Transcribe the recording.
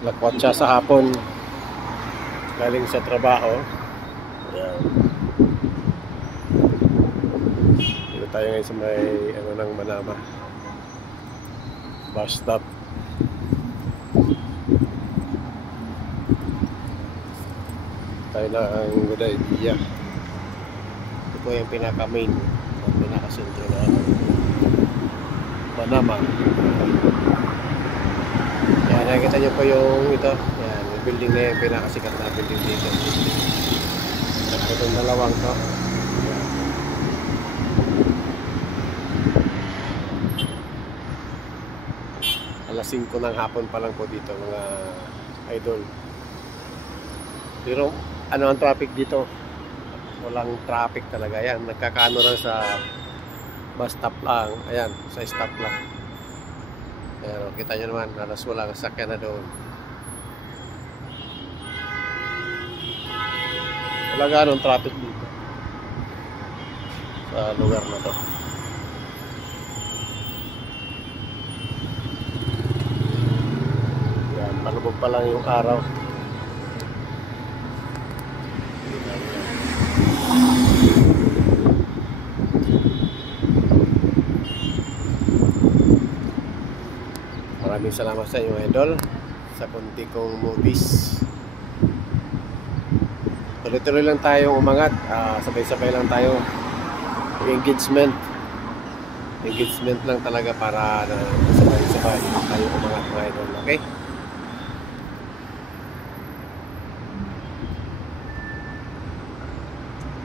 Lakwat siya sa hapon galing sa trabaho. Ayan. Dito tayo ngayon sa may ano ng Manama bus stop. Tayo na ang good idea. Ito po yung pinaka-main, pinaka-sentro na Manama. Yan, nakikita nyo po yung ito. Yan, yung building na yung pinakasikat na building dito. Itong dalawang to. Yan. Alas 5 ng hapon pa lang po dito mga idol. Pero ano ang traffic dito? Walang traffic talaga yan. Nagkakaano lang sa bus stop lang. Ayan, sa stop lang. Ayan, kita nyo naman, halos walang sakyan na doon. Wala ganong traffic dito sa lugar na to. Ayan, palubog pa lang yung araw. Maraming salamat sa inyo idol sa kunti kong movies. Tuloy-tuloy lang tayong umangat, sabay-sabay lang tayo. Engagement lang talaga para sabay-sabay tayo umangat mga idol. Okay?